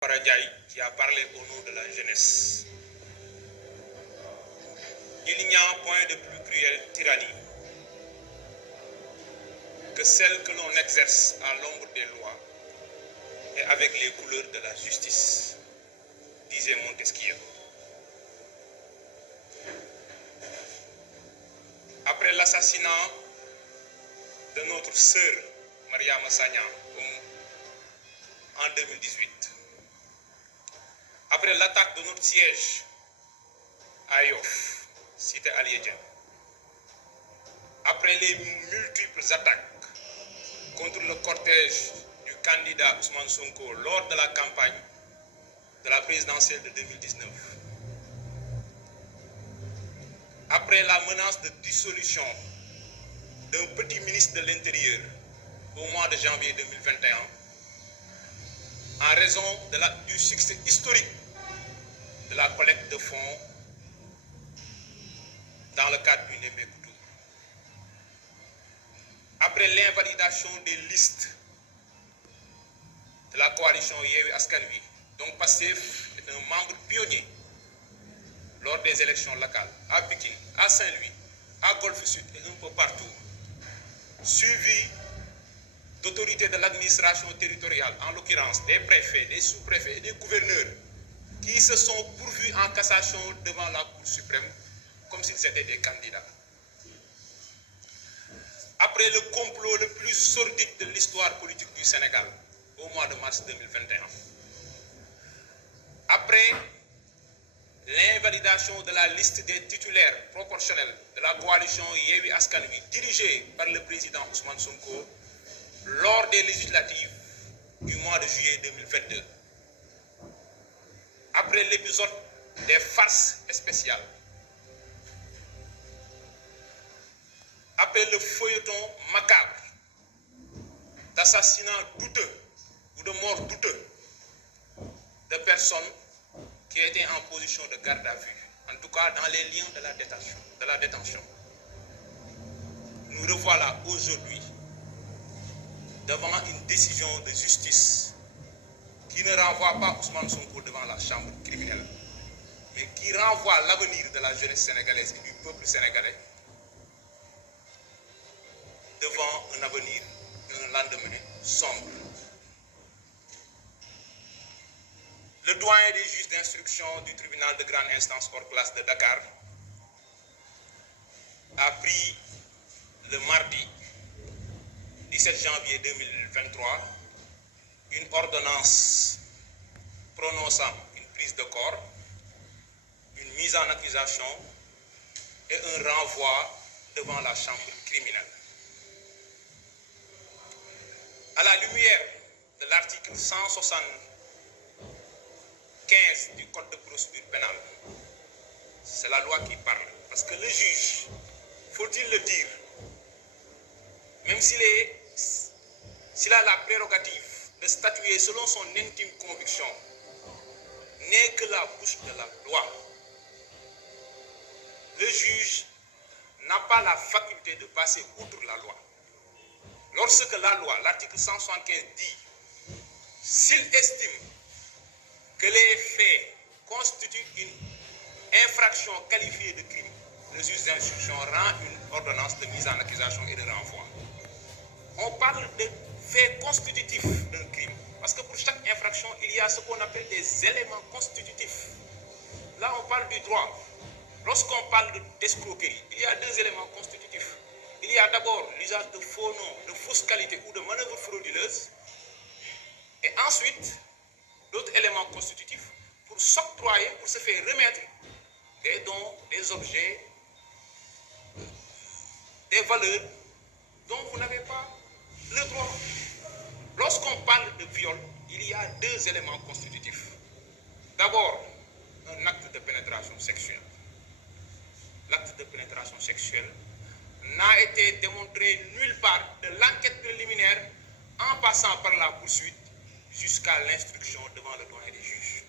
Paradjaï qui a parlé au nom de la jeunesse. Il n'y a un point de plus cruelle tyrannie que celle que l'on exerce à l'ombre des lois et avec les couleurs de la justice, disait Montesquieu. Après l'assassinat de notre sœur Mariama Sagna en 2018, après l'attaque de notre siège à Yoff, cité Aliédien, après les multiples attaques contre le cortège du candidat Ousmane Sonko lors de la campagne de la présidentielle de 2019, après la menace de dissolution d'un petit ministre de l'Intérieur au mois de janvier 2021, en raison du succès historique de la collecte de fonds dans le cadre du Nébé-Koutou, après l'invalidation des listes de la coalition Yewwi Askan Wi, donc Pastef est un membre pionnier lors des élections locales à Pikine, à Saint-Louis, à Golfe Sud et un peu partout, suivi d'autorités de l'administration territoriale, en l'occurrence des préfets, des sous-préfets et des gouverneurs, qui se sont pourvus en cassation devant la Cour suprême comme s'ils étaient des candidats. Après le complot le plus sordide de l'histoire politique du Sénégal, au mois de mars 2021, après l'invalidation de la liste des titulaires proportionnels de la coalition Yewwi Askan Wi, dirigée par le président Ousmane Sonko, lors des législatives du mois de juillet 2022, après l'épisode des farces spéciales, après le feuilleton macabre d'assassinats douteux ou de morts douteux de personnes qui étaient en position de garde à vue, en tout cas dans les liens de la détention. Nous revoilà aujourd'hui devant une décision de justice qui ne renvoie pas Ousmane Sonko devant la chambre criminelle, mais qui renvoie l'avenir de la jeunesse sénégalaise et du peuple sénégalais devant un avenir, un lendemain sombre. Le doyen des juges d'instruction du tribunal de grande instance hors classe de Dakar a pris le mardi 17 janvier 2023 une ordonnance prononçant une prise de corps, une mise en accusation et un renvoi devant la chambre criminelle. À la lumière de l'article 175 du Code de procédure pénale, c'est la loi qui parle. Parce que le juge, faut-il le dire, même s'il a la prérogative de statuer selon son intime conviction, n'est que la bouche de la loi. Le juge n'a pas la faculté de passer outre la loi. Lorsque la loi, l'article 175 dit, s'il estime que les faits constituent une infraction qualifiée de crime, le juge d'instruction rend une ordonnance de mise en accusation et de renvoi. On parle de faits constitutifs d'un crime, parce que pour chaque infraction, il y a ce qu'on appelle des éléments constitutifs. Là, on parle du droit. Lorsqu'on parle d'escroquerie, il y a deux éléments constitutifs. Il y a d'abord l'usage de faux noms, de fausses qualités ou de manœuvres frauduleuses. Et ensuite, l'autre élément constitutif pour s'octroyer, pour se faire remettre des dons, des objets, des valeurs dont vous n'avez pas le droit. Lorsqu'on parle de viol, il y a deux éléments constitutifs. D'abord, un acte de pénétration sexuelle. L'acte de pénétration sexuelle n'a été démontré nulle part de l'enquête préliminaire en passant par la poursuite jusqu'à l'instruction devant le doyen des juges.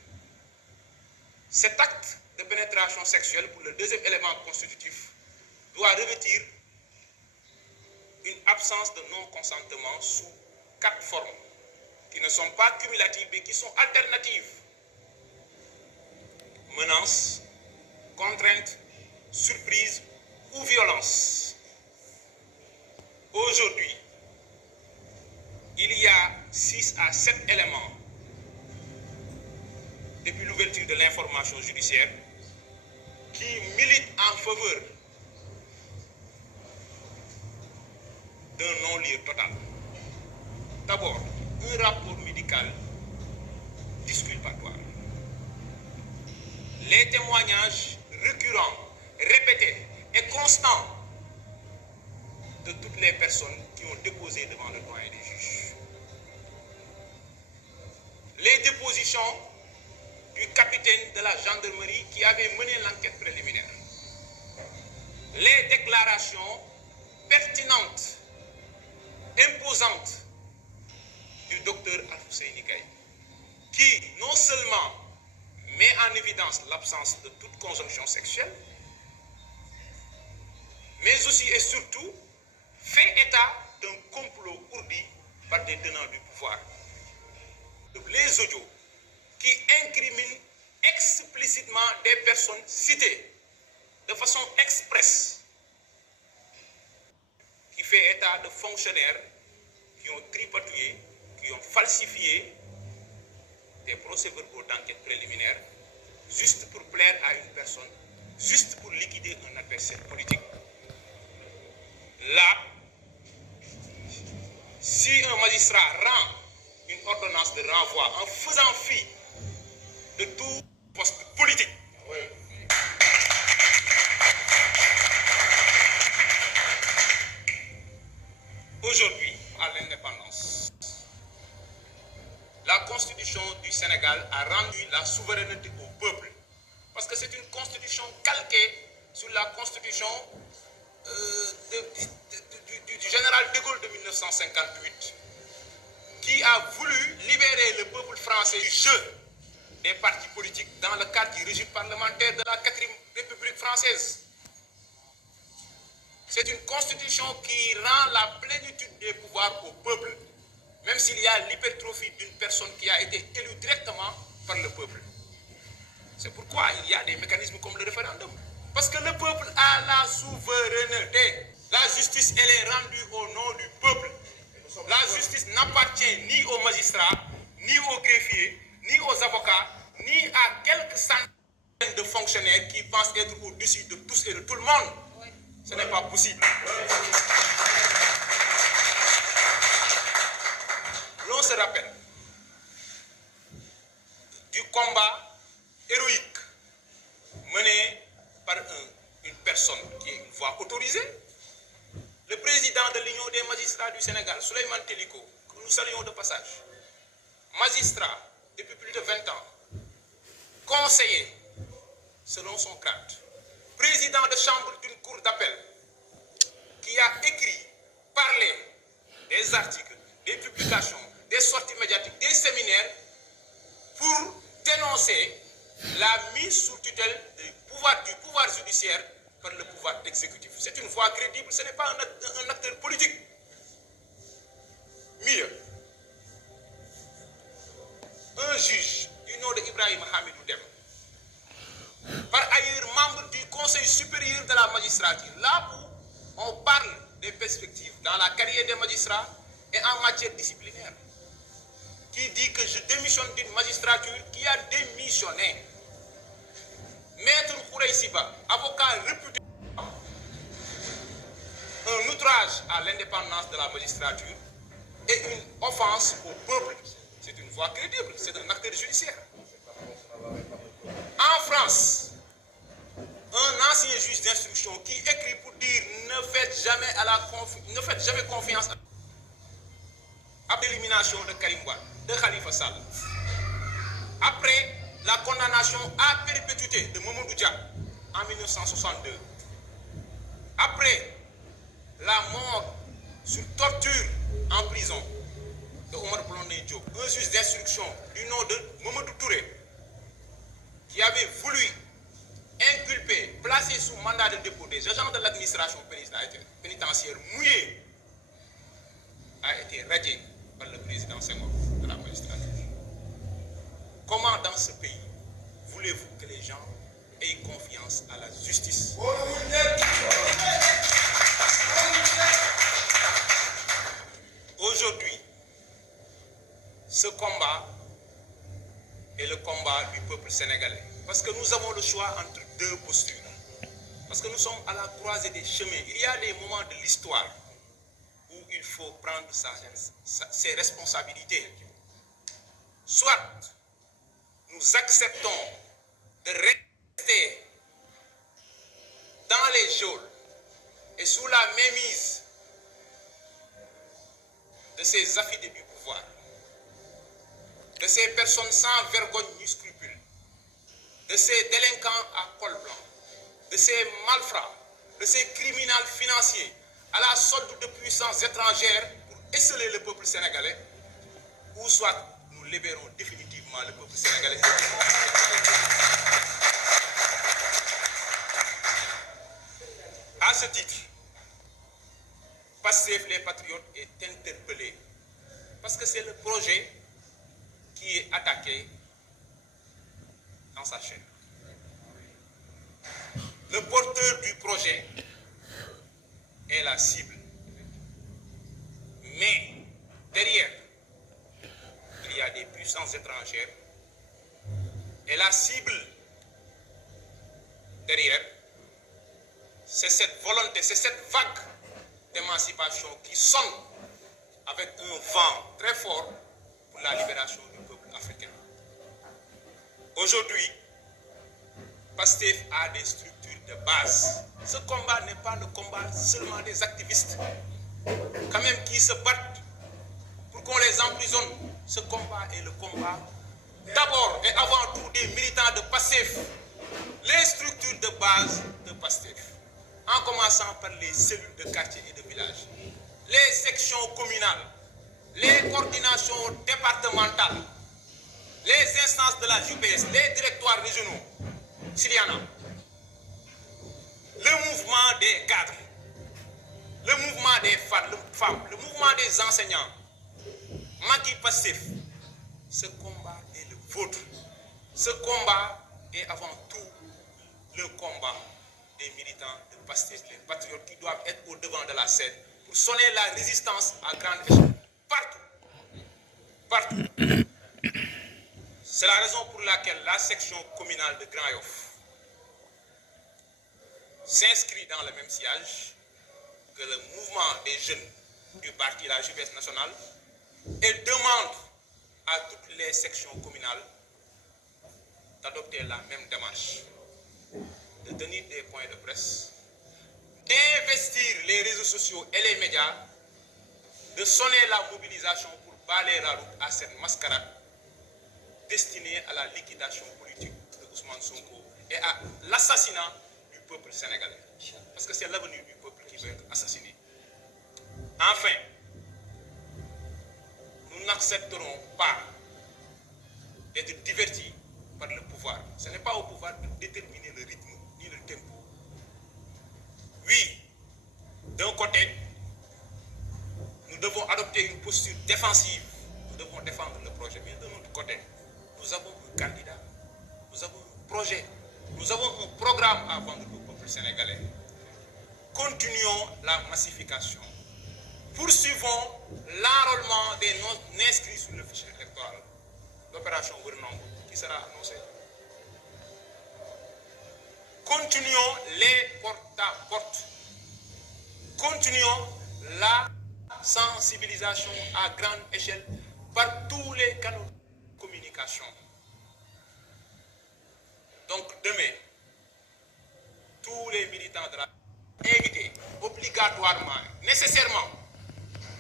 Cet acte de pénétration sexuelle, pour le deuxième élément constitutif, doit revêtir une absence de non-consentement sous 4 formes. qui ne sont pas cumulatives mais qui sont alternatives. Menaces, contraintes, surprise ou violence. Aujourd'hui, il y a 6 à 7 éléments depuis l'ouverture de l'information judiciaire qui militent en faveur d'un non-lieu total. D'abord, un rapport médical disculpatoire. Les témoignages récurrents, répétés et constants de toutes les personnes qui ont déposé devant le doyen des juges. Les dépositions du capitaine de la gendarmerie qui avait mené l'enquête préliminaire. Les déclarations pertinentes, imposantes du docteur Alfousseyni Gaye, qui non seulement met en évidence l'absence de toute conjonction sexuelle, mais aussi et surtout fait état d'un complot ourdi par des tenants du pouvoir. Les audios qui incriminent explicitement des personnes citées de façon expresse, qui fait état de fonctionnaires qui ont tripatouillé, qui ont falsifié des procès-verbaux d'enquête préliminaire juste pour plaire à une personne, juste pour liquider un adversaire politique. Là, si un magistrat rend une ordonnance de renvoi en faisant fi de tout poste politique, aujourd'hui, à l'indépendance, la Constitution du Sénégal a rendu la souveraineté au peuple. Parce que c'est une constitution calquée sur la constitution du général de Gaulle de 1958, qui a voulu libérer le peuple français du jeu des partis politiques dans le cadre du régime parlementaire de la 4e République française. C'est une constitution qui rend la plénitude des pouvoirs au peuple, même s'il y a l'hypertrophie d'une personne qui a été élue directement par le peuple. C'est pourquoi il y a des mécanismes comme le référendum. Parce que le peuple a la souveraineté. La justice, elle est rendue au nom du peuple. La justice n'appartient ni aux magistrats, ni aux greffiers, ni aux avocats, ni à quelques centaines de fonctionnaires qui pensent être au-dessus de tous et de tout le monde. Ce n'est pas possible. L'on se rappelle du combat héroïque mené par une personne qui est une voix autorisée, le président de l'Union des magistrats du Sénégal, Souleymane Teliko, que nous saluons de passage, magistrat depuis plus de 20 ans, conseiller selon son grade, président de chambre d'une cour d'appel, qui a écrit, parlé des articles, des publications, des sorties médiatiques, des séminaires pour dénoncer la mise sous tutelle du pouvoir judiciaire par le pouvoir exécutif. C'est une voix crédible, ce n'est pas un acteur politique. Mieux, un juge du nom de Ibrahim Hamidou Dem, par ailleurs membre du Conseil supérieur de la magistrature, là où on parle des perspectives dans la carrière des magistrats et en matière disciplinaire, qui dit que je démissionne d'une magistrature qui a démissionné. Maître Khoureyssi-Ba, avocat réputé, un outrage à l'indépendance de la magistrature et une offense au peuple. C'est une voix crédible, c'est un acteur judiciaire. En France, un ancien juge d'instruction qui écrit pour dire ne faites jamais confiance à l'élimination de Karim Wade, de Khalifa Sall. Après la condamnation à perpétuité de Mamadou Dia en 1962, après la mort sur torture en prison de Omar Blondin Diop, un juge d'instruction du nom de Mamadou Touré, qui avait voulu inculper, placer sous mandat de dépôt des agents de l'administration pénitentiaire mouillés, a été radié par le président Senghor de la comment dans ce pays voulez-vous que les gens aient confiance à la justice? Aujourd'hui, ce combat est le combat du peuple sénégalais. Parce que nous avons le choix entre deux postures. Parce que nous sommes à la croisée des chemins. Il y a des moments de l'histoire où il faut prendre ses responsabilités. Soit nous acceptons de rester dans les geôles et sous la mainmise de ces affidés du pouvoir, de ces personnes sans vergogne ni scrupules, de ces délinquants à col blanc, de ces malfrats, de ces criminels financiers à la solde de puissances étrangères pour esseler le peuple sénégalais, ou soit nous libérons définitivement le peuple sénégalais. À ce titre, Pastef les Patriotes est interpellé parce que c'est le projet qui est attaqué dans sa chaîne. Le porteur du projet est la cible. Mais derrière, il y a des puissances étrangères. Et la cible derrière, c'est cette volonté, c'est cette vague d'émancipation qui sonne avec un vent très fort pour la libération du peuple africain. Aujourd'hui, Pastef a des structures de base. Ce combat n'est pas le combat seulement des activistes, quand même qui se battent pour qu'on les emprisonne. Ce combat est le combat d'abord et avant tout des militants de Pastef, les structures de base de Pastef, en commençant par les cellules de quartier et de village, les sections communales, les coordinations départementales, les instances de la JPS, les directoires régionaux, s'il y en a, le mouvement des cadres, le mouvement des femmes, le mouvement des enseignants, Macky Pastef, ce combat est le vôtre. Ce combat est avant tout le combat des militants de Pastef, les patriotes qui doivent être au devant de la scène pour sonner la résistance à grande échelle. Partout. Partout. C'est la raison pour laquelle la section communale de Grand Yoff s'inscrit dans le même sillage que le mouvement des jeunes du parti la JPS nationale et demande à toutes les sections communales d'adopter la même démarche, de tenir des points de presse, d'investir les réseaux sociaux et les médias, de sonner la mobilisation pour balayer la route à cette mascarade destinée à la liquidation politique de Ousmane Sonko et à l'assassinat du peuple sénégalais. Parce que c'est l'avenir du peuple qui va être assassiné. Enfin, nous n'accepterons pas d'être divertis par le pouvoir. Ce n'est pas au pouvoir de déterminer le rythme ni le tempo. Oui, d'un côté, nous devons adopter une posture défensive. Nous devons défendre le projet. Mais de notre côté, nous avons un candidat, nous avons un projet, nous avons un programme à vendre au peuple sénégalais. Continuons la massification. Poursuivons l'enrôlement des non-inscrits sur le fichier électoral. L'opération Wernango qui sera annoncée. Continuons les porte-à-porte. Continuons la sensibilisation à grande échelle par tous les canaux de communication. Donc demain, tous les militants de la invités obligatoirement, nécessairement,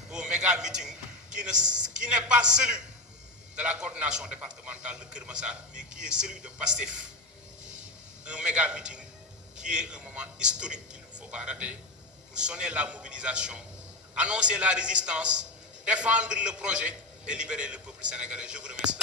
au méga meeting qui n'est pas celui de la coordination départementale de Keur Massar, mais qui est celui de Pastef. Un méga meeting qui est un moment historique qu'il ne faut pas rater pour sonner la mobilisation, annoncer la résistance, défendre le projet et libérer le peuple sénégalais. Je vous remercie.